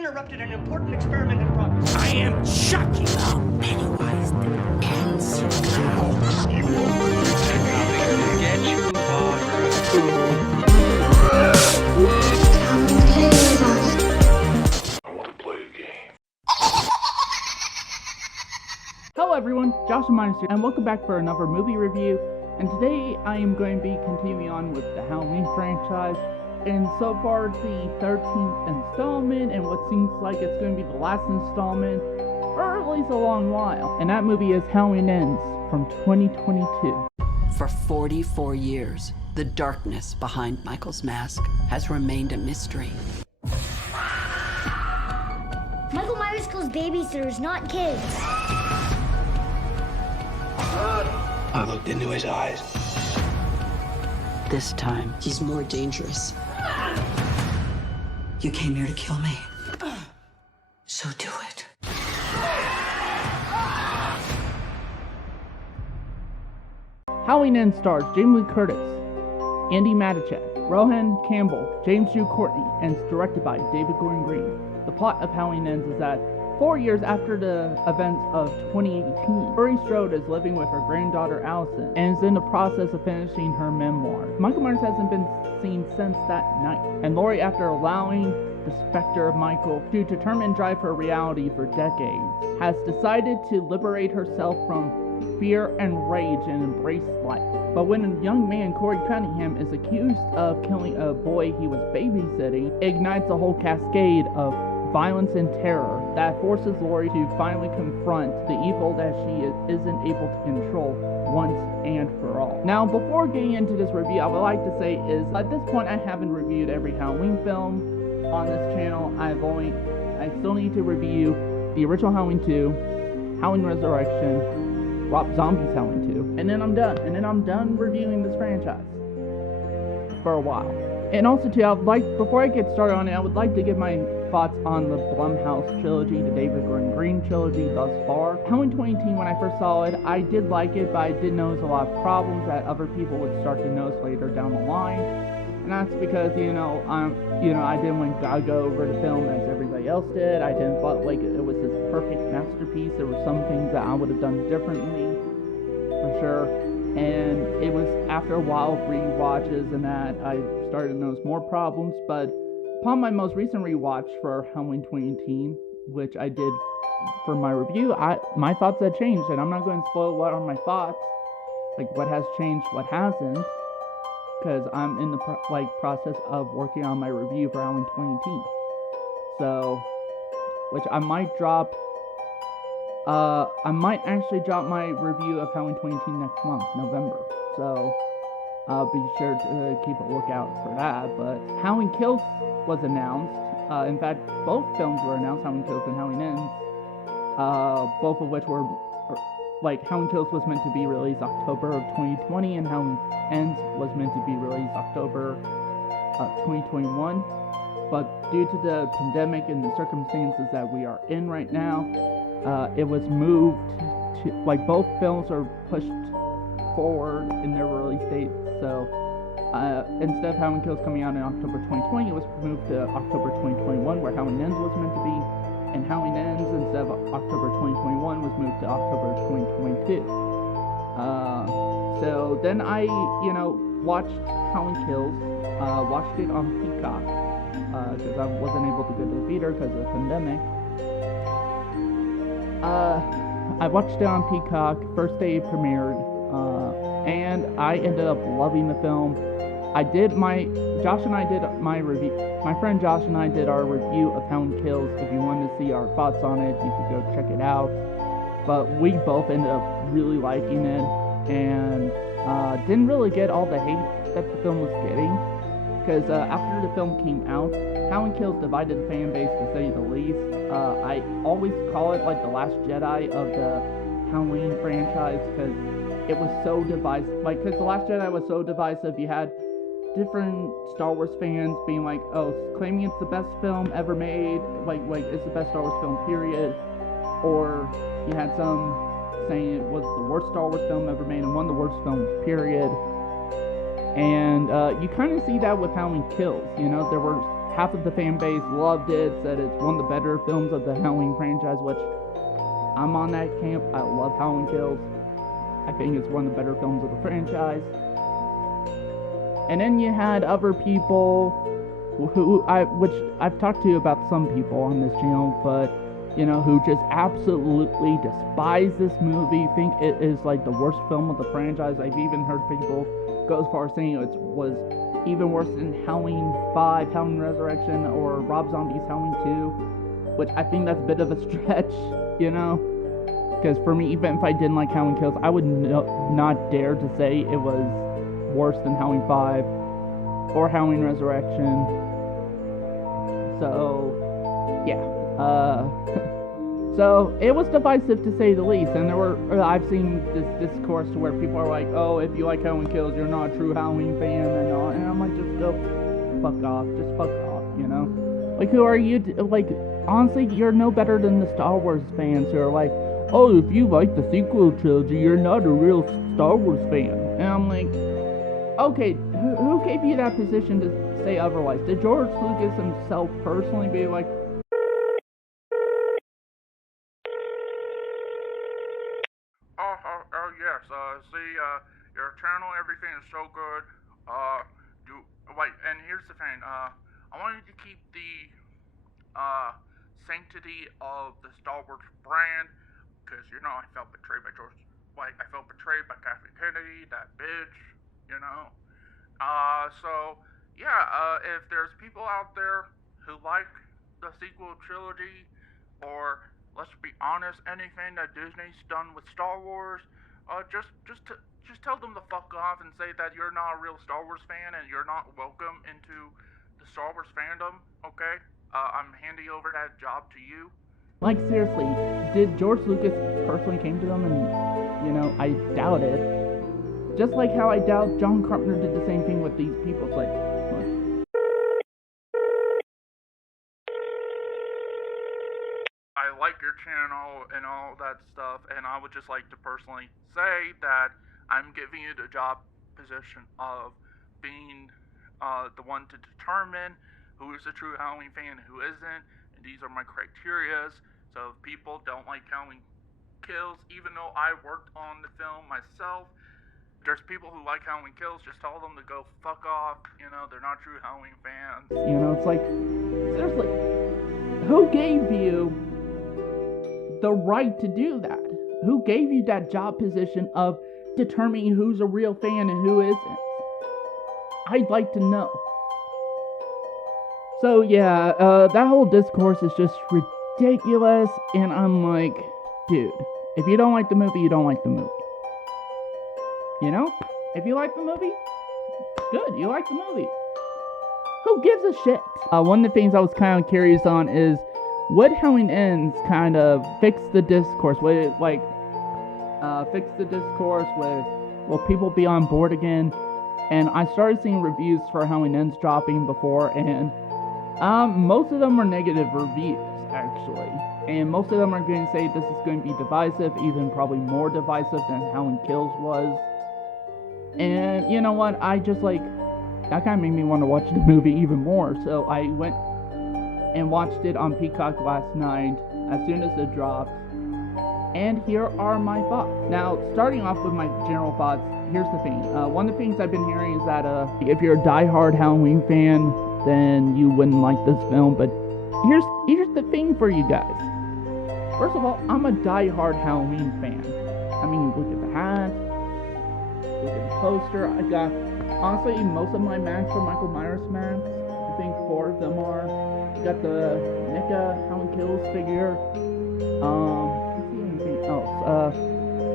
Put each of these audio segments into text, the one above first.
interrupted an important experiment in progress. I am Chucky. Pennywise the ants. You won't get you, Barbara. I want to play a game. Hello everyone, Josh and Minus here, and welcome back for another movie review. And today I am going to be continuing on with the Halloween franchise, and so far the 13th installment, and what seems like it's going to be the last installment, or at least a long while. And that movie is Halloween Ends from 2022. For 44 years, the darkness behind Michael's mask has remained a mystery. Michael Myers kills babysitters, not kids. I looked into his eyes. This time, he's more dangerous. You came here to kill me. So do it. Halloween Ends stars Jamie Lee Curtis, Andy Matichak, Rohan Campbell, James Jude Courtney, and is directed by David Gordon Green. The plot of Halloween Ends is that 4 years after the events of 2018, Laurie Strode is living with her granddaughter Allison and is in the process of finishing her memoir. Michael Myers hasn't been seen since that night, and Laurie, after allowing the specter of Michael to determine and drive her reality for decades, has decided to liberate herself from fear and rage and embrace life. But when a young man, Corey Cunningham, is accused of killing a boy he was babysitting, it ignites a whole cascade of violence and terror that forces Laurie to finally confront the evil that she isn't able to control once and for all. Now, before getting into this review, I would like to say is, at this point I haven't reviewed every Halloween film on this channel. I still need to review the original Halloween 2, Halloween Resurrection, Rob Zombie's Halloween 2, and then I'm done. And then I'm done reviewing this franchise for a while. And also too, before I get started on it, I would like to give my thoughts on the Blumhouse trilogy, the David Gordon Green trilogy thus far. Halloween 2018, when I first saw it, I did like it, but I did notice a lot of problems that other people would start to notice later down the line. And that's because, I didn't want to go over the film as everybody else did. I didn't feel like it was this perfect masterpiece. There were some things that I would have done differently, for sure. And it was after a while of rewatches and that I started to notice more problems. But upon my most recent rewatch for Halloween 2018, which I did for my review, my thoughts had changed, and I'm not going to spoil what are my thoughts, like what has changed, what hasn't, because I'm in the process of working on my review for Halloween 2018. So, which I might drop. I might actually drop my review of Halloween 2018 next month, November. So, be sure to keep a lookout for that. But Halloween Kills was announced. In fact, both films were announced, Halloween Kills and Halloween Ends. Both of which were, Halloween Kills was meant to be released October of 2020, and Halloween Ends was meant to be released October of 2021. But due to the pandemic and the circumstances that we are in right now, it was moved to, both films are pushed forward in their release dates. So instead of Halloween Kills coming out in October 2020, it was moved to October 2021, where Halloween Ends was meant to be, and Halloween Ends, instead of October 2021, was moved to October 2022. So then I, watched Halloween Kills, watched it on Peacock, because I wasn't able to go to the theater because of the pandemic. I watched it on Peacock, first day it premiered, and I ended up loving the film. My friend Josh and I did our review of Halloween Kills. If you wanted to see our thoughts on it, you could go check it out. But we both ended up really liking it, and didn't really get all the hate that the film was getting. Because after the film came out, Halloween Kills divided the fan base, to say the least. I always call it the Last Jedi of the Halloween franchise, because it was so divisive. Because The Last Jedi was so divisive, you had different Star Wars fans being claiming it's the best film ever made, it's the best Star Wars film, period. Or you had some saying it was the worst Star Wars film ever made and one of the worst films, period. And you kind of see that with Halloween Kills. There were half of the fan base loved it, said it's one of the better films of the Halloween franchise, which I'm on that camp. I love Halloween Kills. I think it's one of the better films of the franchise. And then you had other people which I've talked to about some people on this channel, but who just absolutely despise this movie, think it is like the worst film of the franchise. I've even heard people go as far as saying it was even worse than Halloween 5, Halloween Resurrection, or Rob Zombie's Halloween 2, which I think that's a bit of a stretch, because for me, even if I didn't like Halloween Kills, I would not dare to say it was worse than Halloween 5 or Halloween Resurrection. So, yeah. So it was divisive to say the least, and I've seen this discourse where people are like, oh, if you like Halloween Kills, you're not a true Halloween fan, and I'm like, just go fuck off, like, who are you, like, honestly, you're no better than the Star Wars fans who are like, oh, if you like the sequel trilogy, you're not a real Star Wars fan, and I'm like, okay, who gave you that position to say otherwise? Did George Lucas himself personally be like, yes, see, your channel, everything is so good, and here's the thing, I wanted to keep the, sanctity of the Star Wars brand, because, I felt betrayed by I felt betrayed by Kathleen Kennedy, that bitch, so, yeah, if there's people out there who like the sequel trilogy, or, let's be honest, anything that Disney's done with Star Wars, just tell them to fuck off and say that you're not a real Star Wars fan and you're not welcome into the Star Wars fandom, okay? I'm handing over that job to you. like, seriously, did George Lucas personally came to them? And, I doubt it. Just like how I doubt John Carpenter did the same thing with these people. It's like, what? I like your channel and all that stuff, and I would just like to personally say that I'm giving you the job position of being the one to determine who is a true Halloween fan and who isn't, and these are my criterias. So if people don't like Halloween Kills, even though I worked on the film myself, there's people who like Halloween Kills, just tell them to go fuck off, they're not true Halloween fans. It's like, seriously, who gave you the right to do that? Who gave you that job position of determining who's a real fan and who isn't? I'd like to know. So yeah, that whole discourse is just ridiculous, and I'm like, dude, if you don't like the movie, you don't like the movie. If you like the movie, good, you like the movie. Who gives a shit? One of the things I was kind of curious on is, would Halloween Ends kind of fix the discourse? Would it, fix the discourse with, will people be on board again? And I started seeing reviews for Halloween Ends dropping before, and most of them are negative reviews, actually. And most of them are going to say this is going to be divisive, even probably more divisive than Halloween Kills was. And you know what, that kind of made me want to watch the movie even more, so I went and watched it on Peacock last night, as soon as it dropped, and here are my thoughts. Now, starting off with my general thoughts, here's the thing. One of the things I've been hearing is that if you're a die-hard Halloween fan, then you wouldn't like this film, but here's the thing for you guys. First of all, I'm a die-hard Halloween fan. I mean, look at the hat, look at the poster. I got, honestly, most of my masks are Michael Myers masks. I think 4 of them are. I got the NECA Halloween Kills figure. Let's see anything else.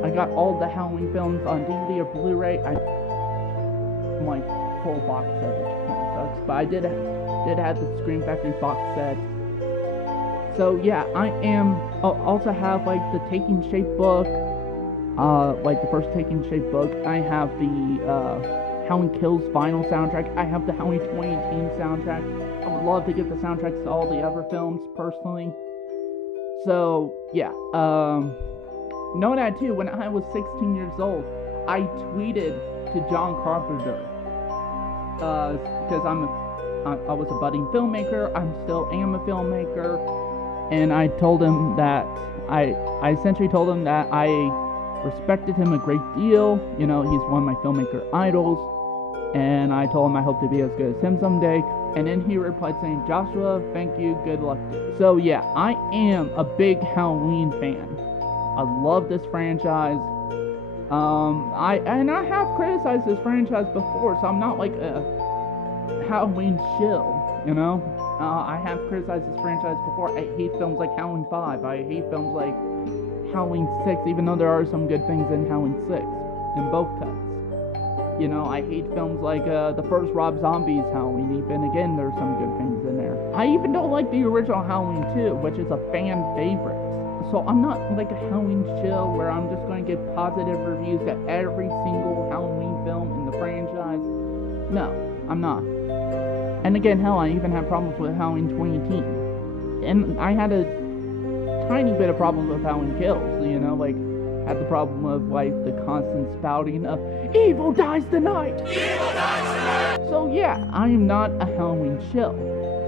I got all the Halloween films on DVD or Blu-ray. I'm like full box set, which kind of sucks. But I did have the Scream Factory box set. So yeah, I am. Also have the Taking Shape book. The first Taking Shape book. I have the Halloween Kills vinyl soundtrack. I have the Halloween 2018 soundtrack. I would love to get the soundtracks to all the other films, personally. So, yeah. Know that, too, when I was 16 years old, I tweeted to John Carpenter. Because I'm I was a budding filmmaker. I still am a filmmaker. And I told him that I essentially told him that I respected him a great deal. You know, he's one of my filmmaker idols. And I told him I hope to be as good as him someday. And then he replied saying, Joshua, thank you, good luck to you. So yeah, I am a big Halloween fan. I love this franchise. I have criticized this franchise before, so I'm not like a Halloween shill, you know? I have criticized this franchise before. I hate films like Halloween 5. I hate films like Halloween 6, even though there are some good things in Halloween 6, in both cuts. You know, I hate films like the first Rob Zombie's Halloween. Even again, there's some good things in there. I even don't like the original Halloween 2, which is a fan favorite. So I'm not like a Halloween chill where I'm just going to give positive reviews to every single Halloween film in the franchise. No, I'm not. And again, hell, I even had problems with Halloween 2018. And I had a tiny bit of problems with Halloween Kills, you know, like, had the problem of, like, the constant spouting of, evil dies tonight! Evil dies tonight! So, yeah, I am not a Halloween chill.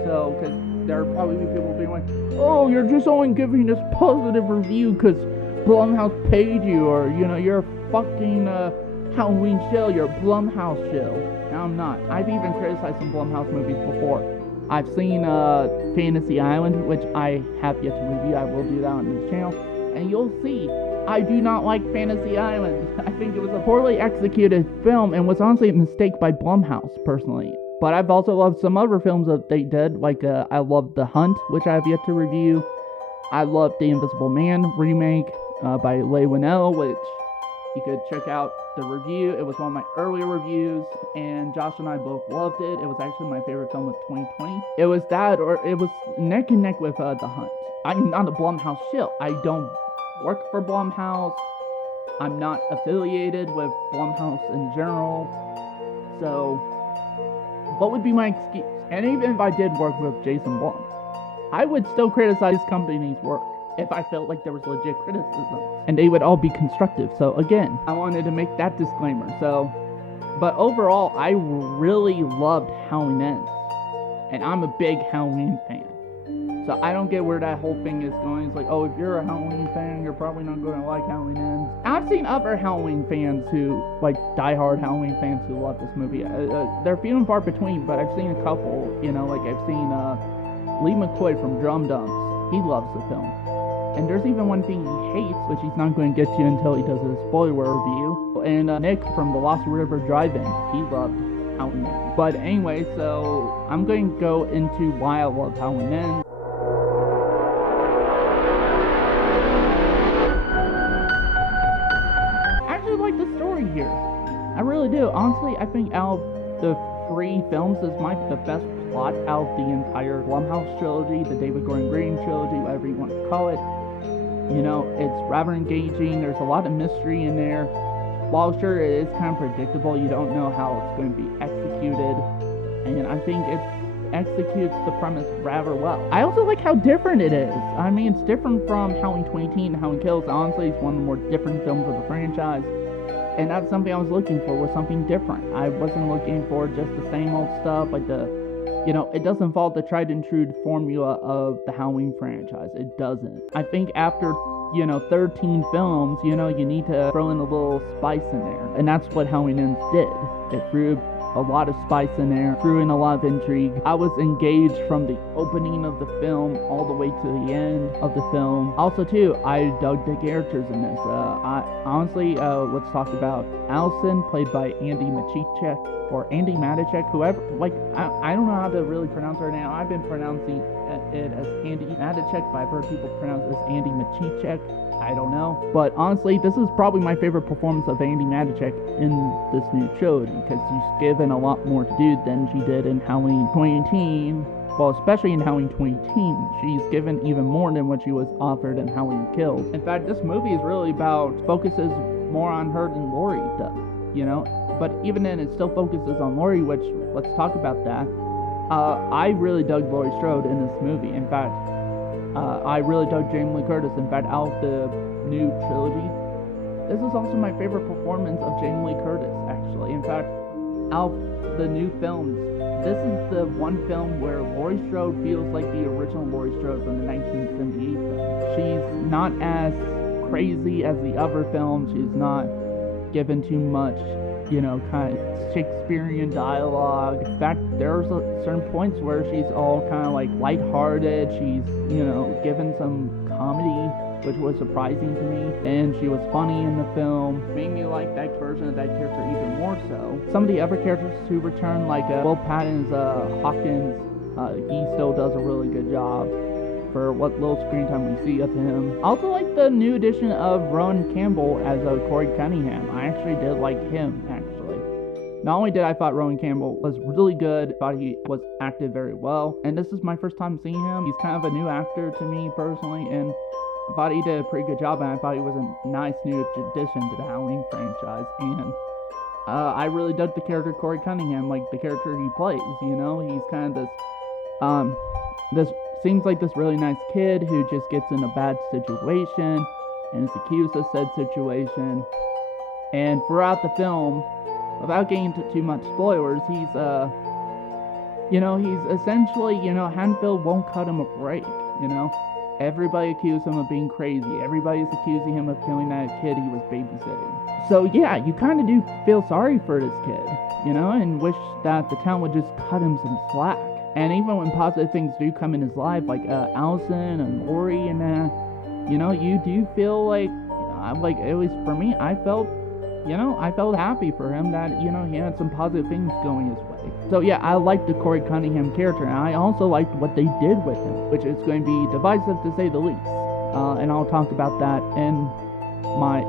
So, because there are probably people being like, oh, you're just only giving this positive review because Blumhouse paid you, or, you know, you're a fucking, Halloween chill, you're a Blumhouse chill. No, I'm not. I've even criticized some Blumhouse movies before. I've seen, Fantasy Island, which I have yet to review. I will do that on this channel. And you'll see, I do not like Fantasy Island. I think it was a poorly executed film and was honestly a mistake by Blumhouse, personally. But I've also loved some other films that they did, like I loved The Hunt, which I have yet to review. I loved The Invisible Man remake by Leigh Whannell, which you could check out the review. It was one of my earlier reviews, and Josh and I both loved it. It was actually my favorite film of 2020. It was that, or it was neck and neck with The Hunt. I'm not a Blumhouse shill. I don't work for Blumhouse. I'm not affiliated with Blumhouse in general. So, what would be my excuse? And even if I did work with Jason Blum, I would still criticize his company's work if I felt like there was legit criticism. And they would all be constructive. So again, I wanted to make that disclaimer. So, but overall, I really loved Halloween Ends. And I'm a big Halloween fan. So I don't get where that whole thing is going. It's like, oh, if you're a Halloween fan, you're probably not going to like Halloween Ends. I've seen other Halloween fans who, like diehard Halloween fans who love this movie. They're few and far between, but I've seen a couple, you know, like I've seen Lee McCoy from Drum Dumps. He loves the film. And there's even one thing he hates, which he's not going to get to until he does his spoiler review. And Nick from the Lost River Drive-In, he loved Halloween Ends. But anyway, so I'm going to go into why I love Halloween Ends. Here. I really do. Honestly, I think out of the 3 films, this might be the best plot out of the entire Blumhouse trilogy, the David Gordon Green trilogy, whatever you want to call it. You know, it's rather engaging. There's a lot of mystery in there. While sure it is kind of predictable, you don't know how it's going to be executed. And I think it executes the premise rather well. I also like how different it is. I mean, it's different from Halloween 2018 and Halloween Kills. Honestly, it's one of the more different films of the franchise. And that's something I was looking for, was something different. I wasn't looking for just the same old stuff, like you know, it doesn't follow the tried and true formula of the Halloween franchise. It doesn't. I think after, you know, 13 films, you know, you need to throw in a little spice in there. And that's what Halloween Ends did. It threw a lot of spice in there, threw in a lot of intrigue. I was engaged from the opening of the film all the way to the end of the film. Also too, I dug the characters in this. Let's talk about Allison, played by Andy Matichek, or Andy Matichek, whoever, like, I don't know how to really pronounce her name. I've been pronouncing it as Andy Matichek, but I've heard people pronounce it as Andy Matichek. I don't know. But honestly, this is probably my favorite performance of Andy Matichek in this new trilogy, because she's given a lot more to do than she did in Halloween 2018. Well, especially in Halloween 2018, she's given even more than what she was offered in Halloween Kills. In fact, this movie is really focuses more on her than Laurie does, you know? But even then, it still focuses on Laurie, which, let's talk about that. I really dug Laurie Strode in this movie. In fact, I really dug Jamie Lee Curtis. In fact, out of the new trilogy, this is also my favorite performance of Jamie Lee Curtis, actually. In fact, out of the new films, this is the one film where Laurie Strode feels like the original Laurie Strode from the 1978 film. She's not as crazy as the other films. She's not given too much, kind of Shakespearean dialogue. In fact, there's certain points where she's all kind of like lighthearted. She's, given some comedy, which was surprising to me, and she was funny in the film. Made me like that version of that character even more so. Some of the other characters who return, like Will Patton's Hawkins, he still does a really good job for what little screen time we see of him. I also like the new addition of Rowan Campbell as Corey Cunningham. I actually did like him, actually. Not only did I thought Rowan Campbell was really good, I thought he was acted very well, and this is my first time seeing him. He's kind of a new actor to me personally, and I thought he did a pretty good job, and I thought he was a nice new addition to the Halloween franchise, and I really dug the character Corey Cunningham, like the character he plays, he's kind of this seems like this really nice kid who just gets in a bad situation and is accused of said situation, and throughout the film, without getting into too much spoilers, he's he's essentially, Haddonfield won't cut him a break, Everybody accused him of being crazy. Everybody's accusing him of killing that kid he was babysitting. So yeah, you kind of do feel sorry for this kid, and wish that the town would just cut him some slack. And even when positive things do come in his life, like Allison and Laurie and you do feel like, like at least for me, I felt happy for him that, he had some positive things going his way. So yeah, I liked the Corey Cunningham character, and I also liked what they did with him, which is going to be divisive to say the least. And I'll talk about that in my,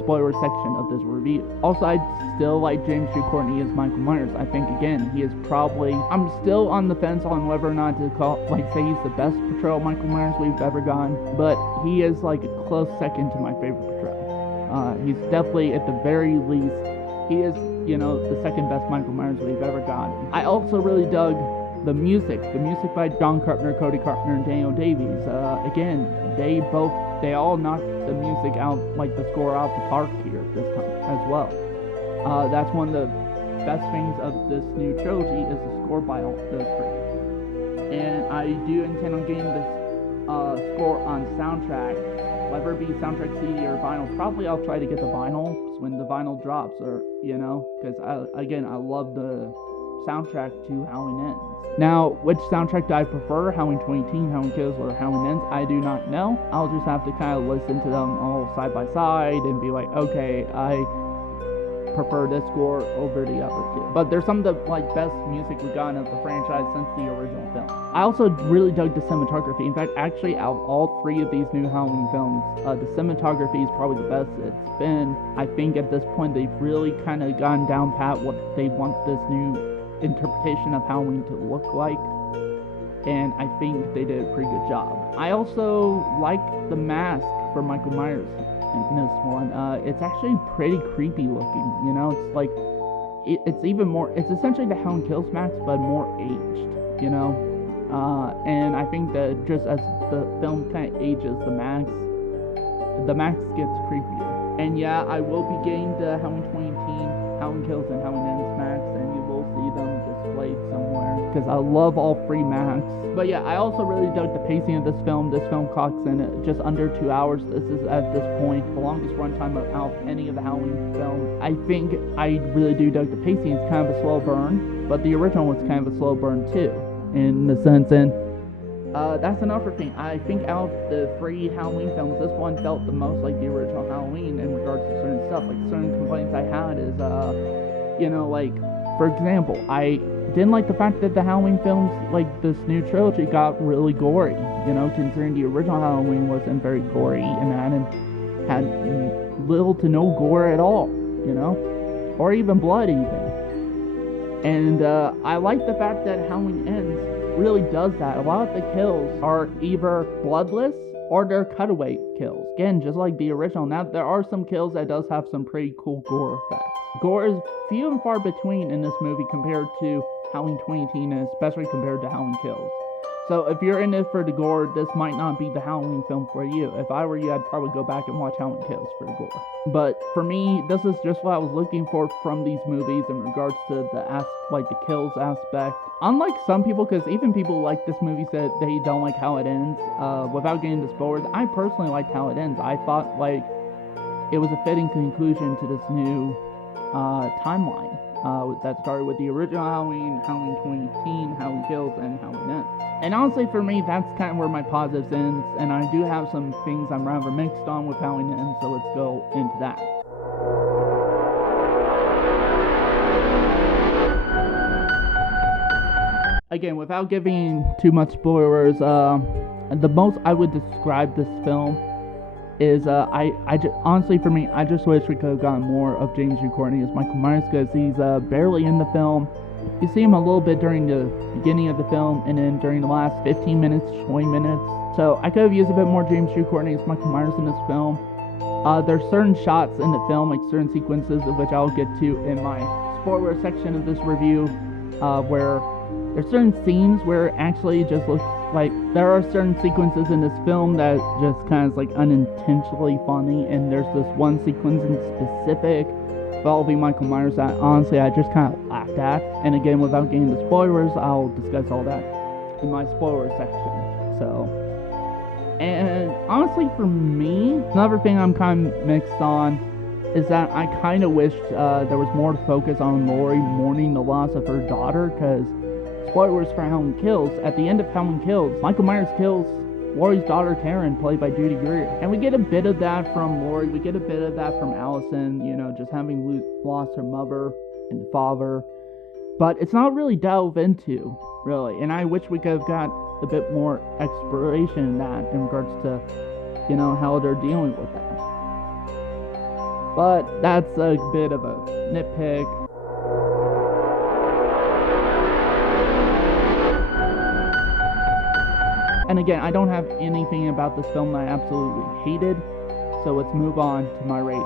spoiler section of this review. Also, I still like James Hugh Courtney as Michael Myers. I think, again, he is probably, I'm still on the fence on whether or not to say he's the best portrayal of Michael Myers we've ever gotten, but he is, a close second to my favorite portrayal. He's definitely, at the very least, he is, the second best Michael Myers we've ever gotten. I also really dug the music by John Carpenter, Cody Carpenter, and Daniel Davies. Again, they all knocked the music out, the score out the park here this time as well. That's one of the best things of this new trilogy is the score by all those three. And I do intend on getting this score on soundtrack, whether it be soundtrack CD or vinyl. Probably I'll try to get the vinyl when the vinyl drops, or because I love the soundtrack to Halloween Ends. Now, which soundtrack do I prefer? Halloween 2018, Halloween Kills, or Halloween Ends? I do not know. I'll just have to kind of listen to them all side by side and be like, okay, I prefer this score over the other two. But there's some of the best music we've gotten of the franchise since the original film. I also really dug the cinematography. In fact, actually, out of all three of these new Halloween films, the cinematography is probably the best it's been. I think at this point they've really kind of gone down pat what they want this new interpretation of Halloween to look like, and I think they did a pretty good job. I also like the mask for Michael Myers in this one. It's actually pretty creepy looking, it's it's even more, it's essentially the Halloween Kills mask, but more aged, and I think that just as the film kind of ages, the mask gets creepier. And yeah, I will be getting the Halloween 2018, Halloween Kills, and Halloween Ends masks, and you will see them displayed somewhere, because I love all three masks. But yeah, I also really dug the pacing of this film. This film clocks in at just under 2 hours. This is, at this point, the longest runtime out of any of the Halloween films. I think I really do dug the pacing. It's kind of a slow burn, but the original was kind of a slow burn too, in the sense. And that's another thing. I think out of the three Halloween films, this one felt the most like the original Halloween in regards to certain stuff. Certain complaints I had is, for example, I didn't like the fact that the Halloween films, this new trilogy, got really gory, considering the original Halloween wasn't very gory and had little to no gore at all, or even blood even. And I like the fact that Halloween Ends really does that. A lot of the kills are either bloodless or they're cutaway kills. Again, just like the original. Now, there are some kills that does have some pretty cool gore effects. Gore is few and far between in this movie compared to Halloween 2018, and especially compared to Halloween Kills. So if you're in it for the gore, this might not be the Halloween film for you. If I were you, I'd probably go back and watch Halloween Kills for the gore. But for me, this is just what I was looking for from these movies in regards to the kills aspect. Unlike some people, because even people like this movie said they don't like how it ends. Without getting into spoilers, I personally liked how it ends. I thought like it was a fitting conclusion to this new timeline that started with the original Halloween, Halloween 2018, Halloween Kills, and Halloween Ends. And honestly, for me, that's kind of where my positives ends, and I do have some things I'm rather mixed on with Halloween Ends, so let's go into that. Again, without giving too much spoilers, the most I would describe this film is, honestly for me, I just wish we could have gotten more of James Hugh Courtney as Michael Myers, because he's barely in the film. You see him a little bit during the beginning of the film, and then during the last 15 minutes, 20 minutes. So I could have used a bit more James Hugh Courtney as Michael Myers in this film. There's certain shots in the film, like certain sequences, of which I'll get to in my spoiler section of this review, where there's certain scenes where it actually just looks like there are certain sequences in this film that just kind of like unintentionally funny, and there's this one sequence in specific involving Michael Myers that honestly I just kind of laughed at. And again, without getting into spoilers, I'll discuss all that in my spoiler section. So, and honestly for me, another thing I'm kind of mixed on is that I kind of wished there was more focus on Laurie mourning the loss of her daughter, because spoilers for Halloween Kills, at the end of Halloween Kills, Michael Myers kills Laurie's daughter Karen, played by Judy Greer. And we get a bit of that from Laurie, we get a bit of that from Allison, you know, just having lost her mother and father. But it's not really delved into, really. And I wish we could have got a bit more exploration in that in regards to, you know, how they're dealing with that. But that's a bit of a nitpick. And again, I don't have anything about this film that I absolutely hated, so let's move on to my rating.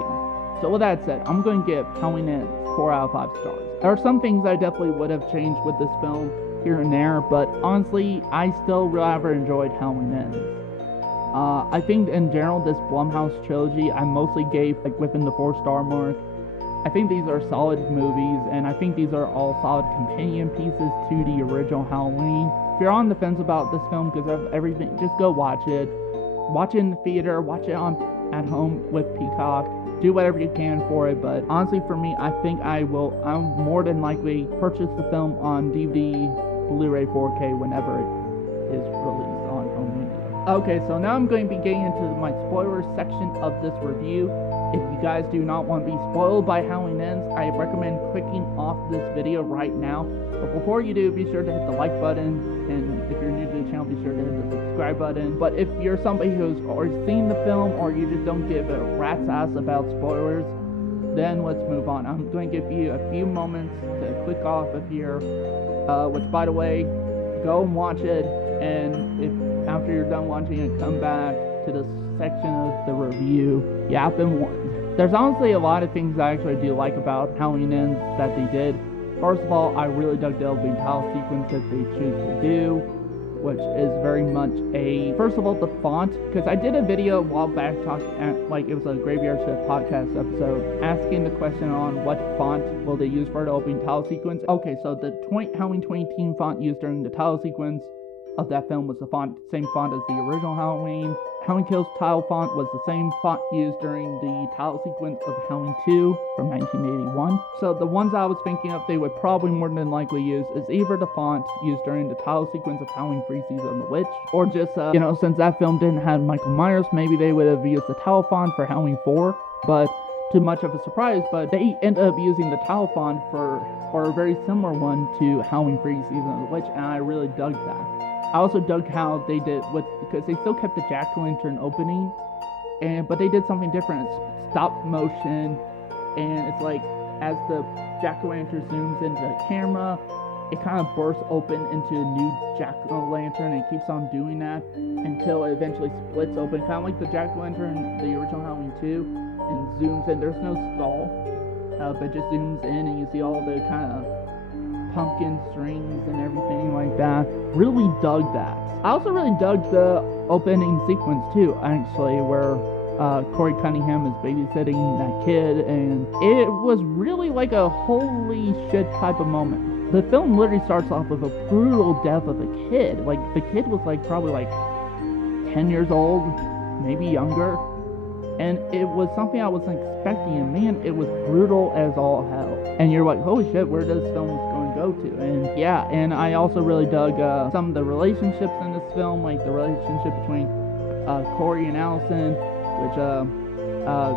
So with that said, I'm going to give Halloween Ends 4 out of 5 stars. There are some things I definitely would have changed with this film here and there, but honestly, I still rather enjoyed Halloween Ends. I think in general, this Blumhouse trilogy, I mostly gave like within the 4-star mark. I think these are solid movies, and I think these are all solid companion pieces to the original Halloween. If you're on the fence about this film because of everything, just go watch it. Watch it in the theater, watch it at home with Peacock. Do whatever you can for it, but honestly for me, I think I'll more than likely purchase the film on DVD, Blu-ray 4K whenever it is released on home media. Okay, so now I'm going to be getting into my spoiler section of this review. If you guys do not want to be spoiled by Halloween Ends, I recommend clicking off this video right now. But before you do, be sure to hit the like button, and if you're new to the channel, be sure to hit the subscribe button. But if you're somebody who's already seen the film, or you just don't give a rat's ass about spoilers, then let's move on. I'm going to give you a few moments to click off of here, which by the way, go and watch it, and if after you're done watching it, come back to the section of the review. You have been warned. There's honestly a lot of things I actually do like about Halloween Ends that they did. First of all, I really dug the opening title sequence that they choose to do, which is very much first of all, the font, because I did a video a while back talking it was a Graveyard Shift podcast episode, asking the question on what font will they use for the opening title sequence. Okay, so the Halloween 2018 font used during the title sequence of that film was the same font as the original Halloween. Halloween Kills title font was the same font used during the title sequence of Halloween 2 from 1981. So the ones I was thinking of they would probably more than likely use is either the font used during the title sequence of Halloween 3 Season of the Witch, or just, since that film didn't have Michael Myers, maybe they would have used the title font for Halloween 4, but too much of a surprise, but they ended up using the title font for a very similar one to Halloween 3 Season of the Witch, and I really dug that. I also dug how they did because they still kept the jack-o'-lantern opening, but they did something different. It's stop motion, and it's like as the jack-o'-lantern zooms into the camera, it kind of bursts open into a new jack-o'-lantern, and it keeps on doing that until it eventually splits open, kind of like the jack-o'-lantern in the original Halloween 2, and zooms in. There's no stall, but just zooms in, and you see all the kind of pumpkin strings and everything like that. Really dug that. I also really dug the opening sequence too, actually, where Corey Cunningham is babysitting that kid, and it was really like a holy shit type of moment. The film literally starts off with a brutal death of a kid. Like, the kid was like probably like 10 years old, maybe younger, and it was something I wasn't expecting, and man, it was brutal as all hell. And you're like, holy shit, where does this film going to go to? And yeah, and I also really dug some of the relationships in this film, like the relationship between Corey and Allison, which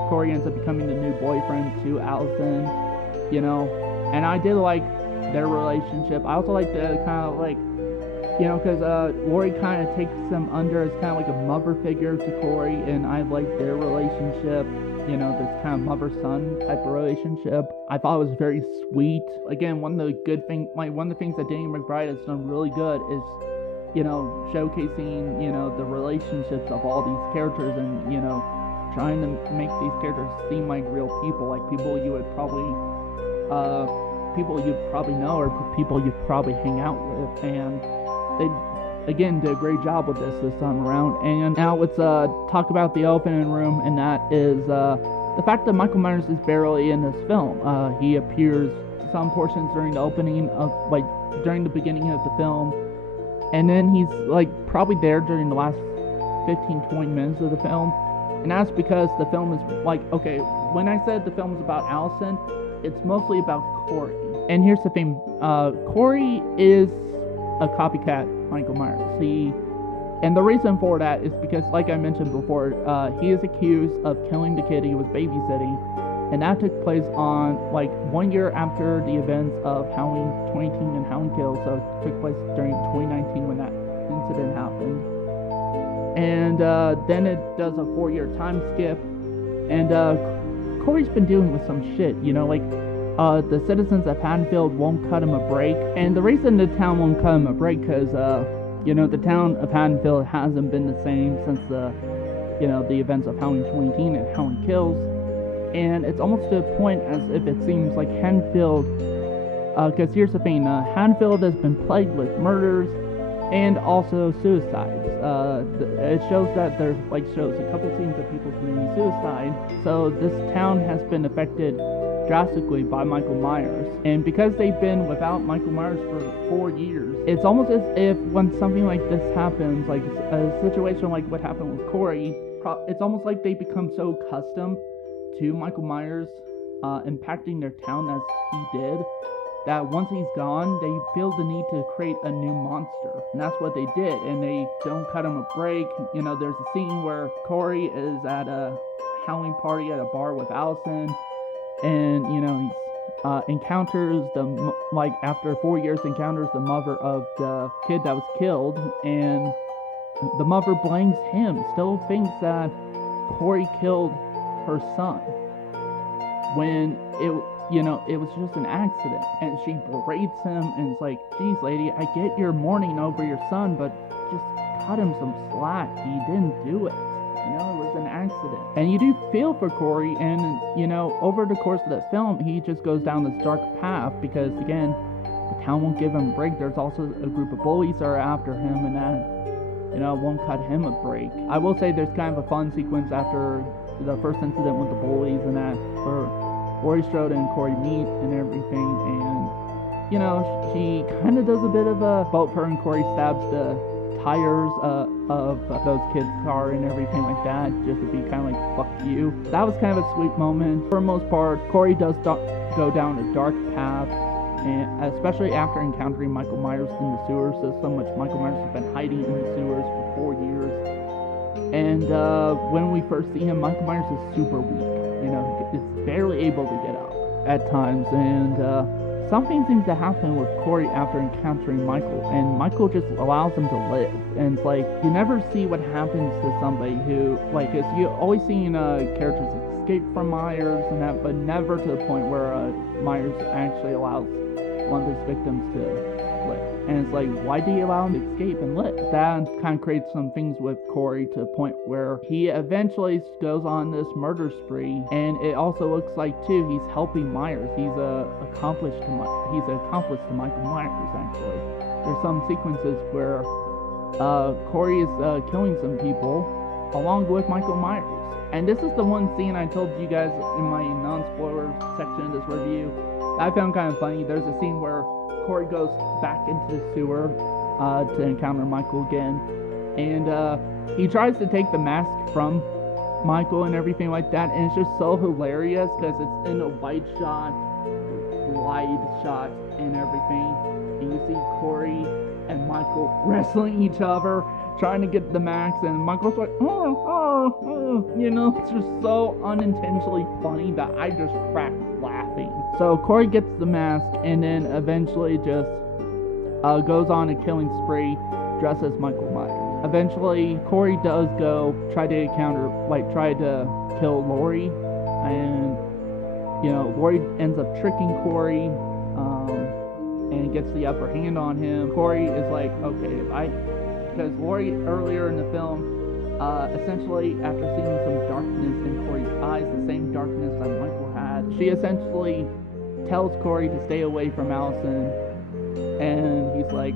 Corey ends up becoming the new boyfriend to Allison, you know, and I did like their relationship. I also like the kind of like, you know, because Laurie kind of takes them under as kind of like a mother figure to Corey, and I like their relationship, you know, this kind of mother-son type of relationship. I thought it was very sweet. Again, one of the things that Danny McBride has done really good is, you know, showcasing, you know, the relationships of all these characters, and, you know, trying to make these characters seem like real people, like people you would probably know, or people you'd probably hang out with. And they again did a great job with this time around. And now let's talk about the elephant in the room, and that is the fact that Michael Myers is barely in this film. He appears some portions during the opening of, like, during the beginning of the film, and then he's like probably there during the last 15-20 minutes of the film. And that's because the film is like, okay, when I said the film is about Allison, it's mostly about Corey. And here's the thing, Corey is a copycat Michael Myers. And the reason for that is because, like I mentioned before, he is accused of killing the kid he was babysitting, and that took place on like 1 year after the events of Halloween 2018 and Halloween Kills. So it took place during 2019 when that incident happened. And then it does a 4-year time skip, and Corey's been dealing with some shit, you know, like the citizens of Haddonfield won't cut him a break. And the reason the town won't cut him a break, because you know, the town of Haddonfield hasn't been the same since you know, the events of Halloween 2018 and Halloween Kills. And it's almost to a point as if it seems like Haddonfield, because here's the thing, Haddonfield has been plagued with murders and also suicides. It shows that there's shows a couple scenes of people committing suicide. So this town has been affected drastically by Michael Myers, and because they've been without Michael Myers for 4 years, it's almost as if when something like this happens, like a situation like what happened with Corey, it's almost like they become so accustomed to Michael Myers impacting their town as he did, that once he's gone, they feel the need to create a new monster. And that's what they did, and they don't cut him a break. You know, there's a scene where Corey is at a Halloween party at a bar with Allison, and, you know, he encounters after 4 years, encounters the mother of the kid that was killed, and the mother blames him, still thinks that Corey killed her son, when it was just an accident. And she berates him, and it's like, geez, lady, I get you're mourning over your son, but just cut him some slack. He didn't do it. You know, it was an accident. And you do feel for Corey, and, you know, over the course of the film, he just goes down this dark path because, again, the town won't give him a break. There's also a group of bullies that are after him, and that, you know, won't cut him a break. I will say there's kind of a fun sequence after the first incident with the bullies and that, where Laurie Strode and Corey meet and everything, and, you know, she kind of does a bit of a, both her and Corey stabs the tires of those kids' car and everything like that, just to be kind of like, fuck you. That was kind of a sweet moment. For the most part, Corey does go down a dark path, and especially after encountering Michael Myers in the sewer system, which Michael Myers has been hiding in the sewers for 4 years. And when we first see him, Michael Myers is super weak. You know, he's barely able to get up at times, and something seems to happen with Corey after encountering Michael, and Michael just allows him to live. And it's like, you never see what happens to somebody who, like, you always seen characters escape from Myers and that, but never to the point where Myers actually allows one of his victims to live. And it's like, why do you allow him to escape and live? That kind of creates some things with Corey to the point where he eventually goes on this murder spree. And it also looks like, too, he's helping Myers. He's an accomplice to Michael Myers, actually. There's some sequences where Corey is killing some people along with Michael Myers. And this is the one scene I told you guys in my non-spoiler section of this review that I found kind of funny. There's a scene where Corey goes back into the sewer to encounter Michael again, and he tries to take the mask from Michael and everything like that, and it's just so hilarious because it's in a wide shot and everything, and you see Corey and Michael wrestling each other, trying to get the mask, and Michael's like, you know, it's just so unintentionally funny that I just cracked laughing. So Corey gets the mask, and then eventually just goes on a killing spree dressed as Michael Myers. Eventually, Corey does go try to kill Laurie, and you know, Laurie ends up tricking Corey, and gets the upper hand on him. Corey is like, okay, because Laurie earlier in the film, essentially after seeing some darkness in Corey's eyes, the same darkness that Michael had, she essentially tells Corey to stay away from Allison, and he's like,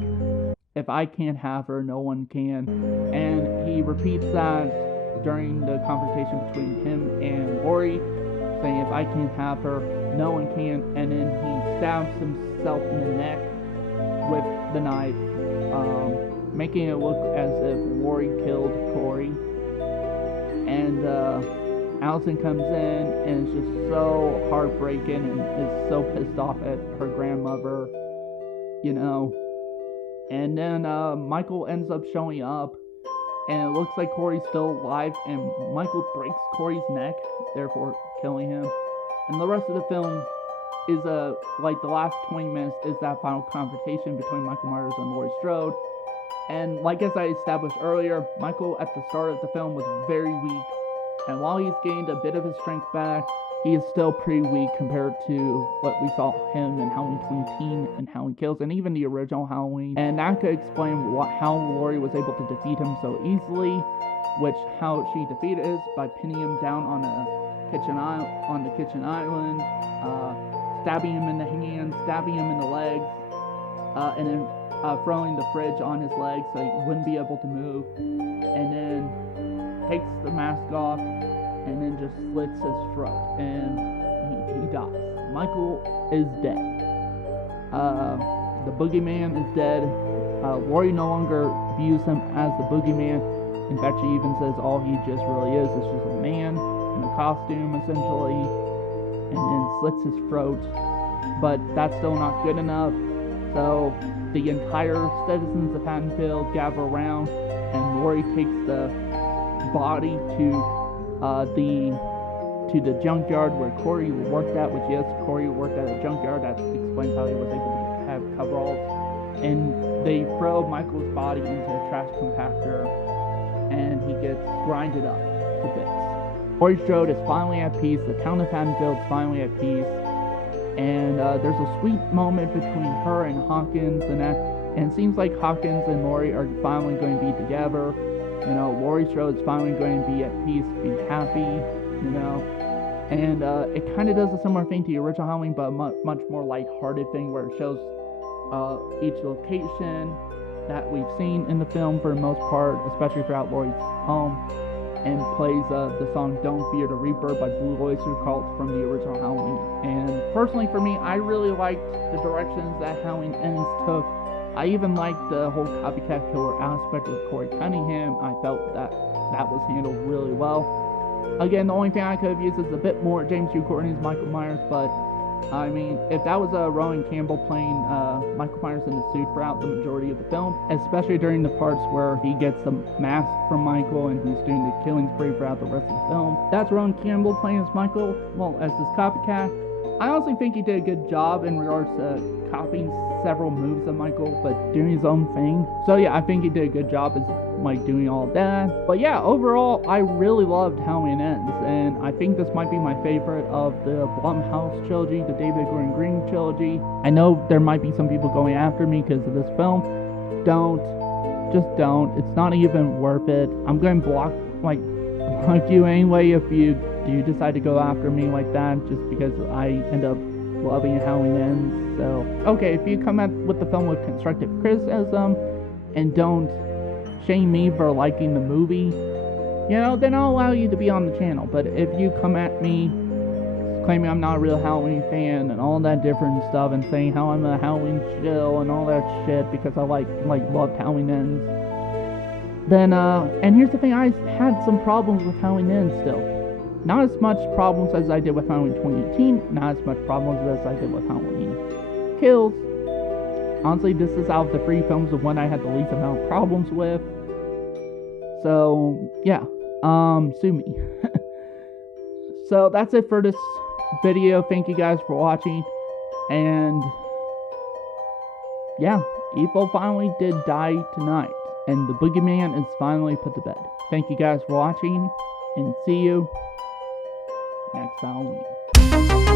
if I can't have her, no one can. And he repeats that during the confrontation between him and Laurie, saying, if I can't have her, no one can. And then he stabs himself in the neck with the knife, making it look as if Laurie killed Corey. And Allison comes in and is just so heartbreaking and is so pissed off at her grandmother, you know. And then Michael ends up showing up, and it looks like Corey's still alive, and Michael breaks Corey's neck, therefore killing him. And the rest of the film is like the last 20 minutes is that final confrontation between Michael Myers and Laurie Strode. And like as I established earlier, Michael at the start of the film was very weak, and while he's gained a bit of his strength back, he is still pretty weak compared to what we saw him in Halloween 2018 and Halloween Kills, and even the original Halloween. And that could explain how Laurie was able to defeat him so easily, which how she defeated is by pinning him down on the kitchen island, stabbing him in the hands, stabbing him in the legs, and then throwing the fridge on his legs so he wouldn't be able to move, and then takes the mask off, and then just slits his throat, and he dies. Michael is dead. The boogeyman is dead. Laurie no longer views him as the boogeyman. In fact, she even says all he just really is just a man in a costume, essentially, and then slits his throat. But that's still not good enough. So the entire citizens of Haddonfield gather around, and Laurie takes the body to the junkyard where Corey worked at, which yes, Corey worked at a junkyard. That explains how he was able to have coveralls. And they throw Michael's body into a trash compactor, and he gets grinded up to bits. Laurie Strode is finally at peace. The town of Haddonfield is finally at peace. And there's a sweet moment between her and Hawkins, and it seems like Hawkins and Laurie are finally going to be together. You know, Laurie Strode is finally going to be at peace, be happy, you know. And it kind of does a similar thing to the original Halloween, but a much more lighthearted thing where it shows each location that we've seen in the film for the most part, especially throughout Laurie's home, and plays the song Don't Fear the Reaper by Blue Oyster Cult from the original Halloween. And personally for me, I really liked the directions that Halloween Ends took. I even liked the whole copycat killer aspect with Corey Cunningham. I felt that was handled really well. Again, the only thing I could have used is a bit more James Hugh Courtney's Michael Myers, but I mean, if that was Rowan Campbell playing Michael Myers in the suit throughout the majority of the film, especially during the parts where he gets the mask from Michael and he's doing the killing spree throughout the rest of the film, that's Rowan Campbell playing as Michael, well, as this copycat. I honestly think he did a good job in regards to copying several moves of Michael, but doing his own thing. So yeah, I think he did a good job as like doing all that. But yeah, overall, I really loved Halloween Ends, and I think this might be my favorite of the Blumhouse trilogy, the David Gordon Green trilogy. I know there might be some people going after me because of this film. Just don't. It's not even worth it. I'm going to block you anyway if you do decide to go after me like that, just because I end up loving Halloween Ends. So, okay, if you come at with the film with constructive criticism and don't shame me for liking the movie, then I'll allow you to be on the channel. But if you come at me claiming I'm not a real Halloween fan and all that different stuff and saying how I'm a Halloween shill and all that shit because I loved Halloween Ends, then and here's the thing, I had some problems with Halloween Ends still. Not as much problems as I did with Halloween 2018, not as much problems as I did with Halloween Kills. Honestly, this is out of the 3 films the one I had the least amount of problems with. So, yeah, sue me. So, that's it for this video. Thank you guys for watching. And, yeah, Evil finally did die tonight. And the boogeyman is finally put to bed. Thank you guys for watching. And see you next Halloween.